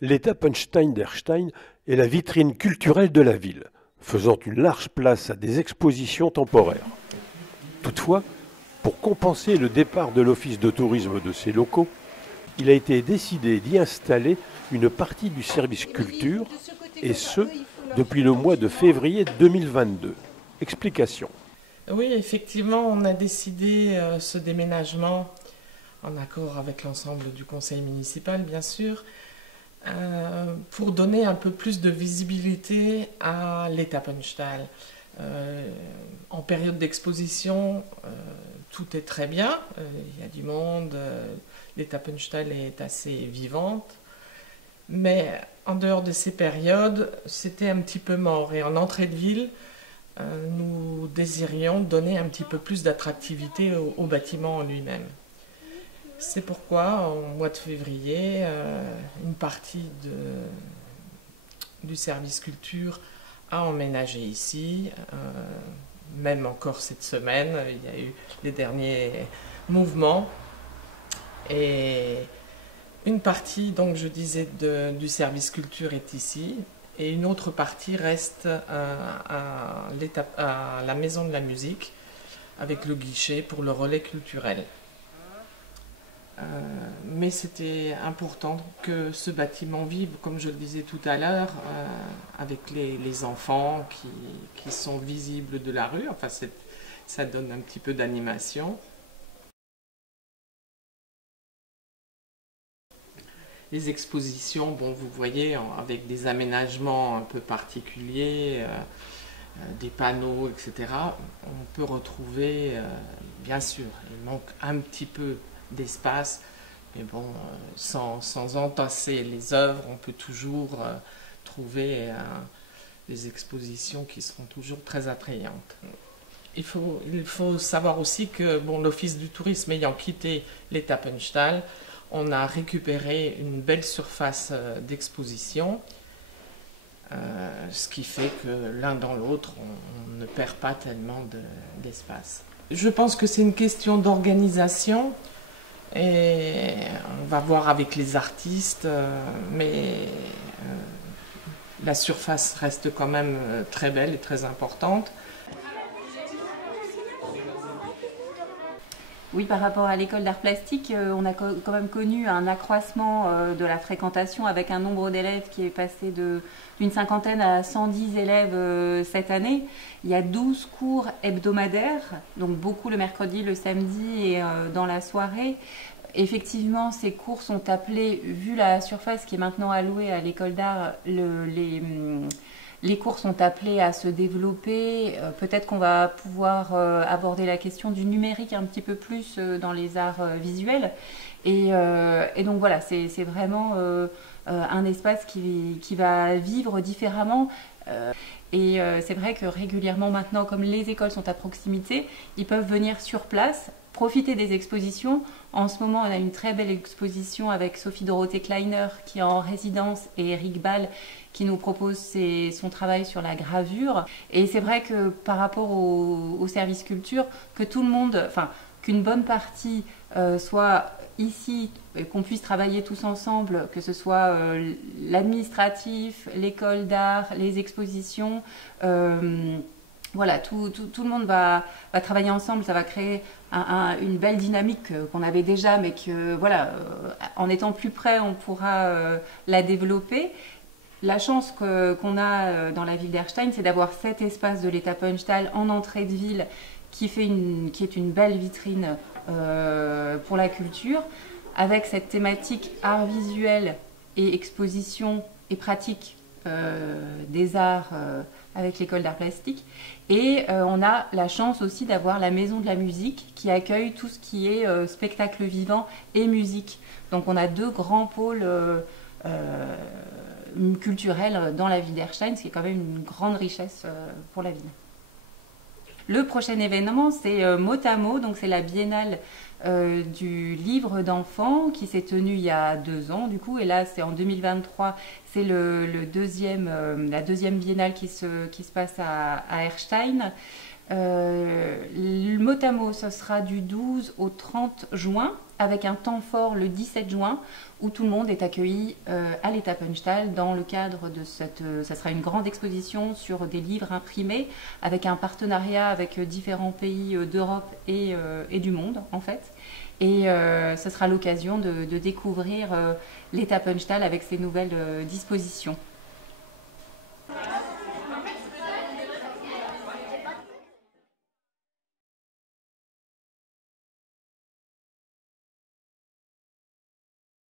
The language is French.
L'Etappenstein d'Erstein est la vitrine culturelle de la ville, faisant une large place à des expositions temporaires. Toutefois, pour compenser le départ de l'office de tourisme de ces locaux, il a été décidé d'y installer une partie du service culture, et ce, depuis le mois de février 2022. Explication. Oui, effectivement, on a décidé ce déménagement en accord avec l'ensemble du conseil municipal, bien sûr, pour donner un peu plus de visibilité à l'Etappenstall. En période d'exposition, tout est très bien, il y a du monde, l'Etappenstall est assez vivante, mais en dehors de ces périodes, c'était un petit peu mort. Et en entrée de ville, nous désirions donner un petit peu plus d'attractivité au bâtiment en lui-même. C'est pourquoi, au mois de février, une partie du service culture a emménagé ici. Même encore cette semaine, il y a eu les derniers mouvements. Et une partie, donc je disais, du service culture est ici. Et une autre partie reste à la Maison de la Musique, avec le guichet pour le relais culturel. Mais c'était important que ce bâtiment vive, comme je le disais tout à l'heure, avec les enfants qui sont visibles de la rue. Enfin, ça donne un petit peu d'animation. Les expositions, bon, vous voyez, avec des aménagements un peu particuliers, des panneaux, etc., on peut retrouver, bien sûr, il manque un petit peu d'espace, mais bon, sans entasser les œuvres, on peut toujours trouver des expositions qui seront toujours très attrayantes. Il faut savoir aussi que bon, l'Office du tourisme ayant quitté l'Etappenstall, on a récupéré une belle surface d'exposition, ce qui fait que l'un dans l'autre, on ne perd pas tellement d'espace. Je pense que c'est une question d'organisation. Et on va voir avec les artistes, mais la surface reste quand même très belle et très importante. Oui, par rapport à l'école d'art plastique, on a quand même connu un accroissement de la fréquentation avec un nombre d'élèves qui est passé d'une cinquantaine à 110 élèves cette année. Il y a 12 cours hebdomadaires, donc beaucoup le mercredi, le samedi et dans la soirée. Effectivement, ces cours sont appelés, vu la surface qui est maintenant allouée à l'école d'art, les cours sont appelés à se développer. Peut-être qu'on va pouvoir aborder la question du numérique un petit peu plus dans les arts visuels. Et donc voilà, c'est vraiment un espace qui va vivre différemment. Et c'est vrai que régulièrement maintenant, comme les écoles sont à proximité, ils peuvent venir sur place, profiter des expositions. En ce moment, on a une très belle exposition avec Sophie Dorothée Kleiner qui est en résidence et Eric Ball qui nous propose son travail sur la gravure. Et c'est vrai que par rapport au service culture, que tout le monde, enfin qu'une bonne partie soit ici, qu'on puisse travailler tous ensemble, que ce soit l'administratif, l'école d'art, les expositions, voilà, tout le monde va travailler ensemble, ça va créer une belle dynamique qu'on avait déjà, mais que voilà, en étant plus près, on pourra la développer. La chance qu'on a dans la ville d'Erstein, c'est d'avoir cet espace de l'Etappenstall en entrée de ville qui est une belle vitrine pour la culture, avec cette thématique art visuel et exposition et pratique des arts avec l'école d'art plastique. Et on a la chance aussi d'avoir la Maison de la Musique qui accueille tout ce qui est spectacle vivant et musique. Donc on a deux grands pôles culturels dans la ville d'Erstein, ce qui est quand même une grande richesse pour la ville. Le prochain événement, c'est Motamo, donc c'est la biennale du livre d'enfants qui s'est tenue il y a 2 ans du coup, et là c'est en 2023, c'est la deuxième biennale qui se passe à Erstein. Le Motamo, ce sera du 12 au 30 juin avec un temps fort le 17 juin où tout le monde est accueilli à l'État Punchtal dans le cadre de ça sera une grande exposition sur des livres imprimés avec un partenariat avec différents pays d'Europe et du monde en fait. Et ce sera l'occasion de découvrir l'État Punchtal avec ses nouvelles dispositions.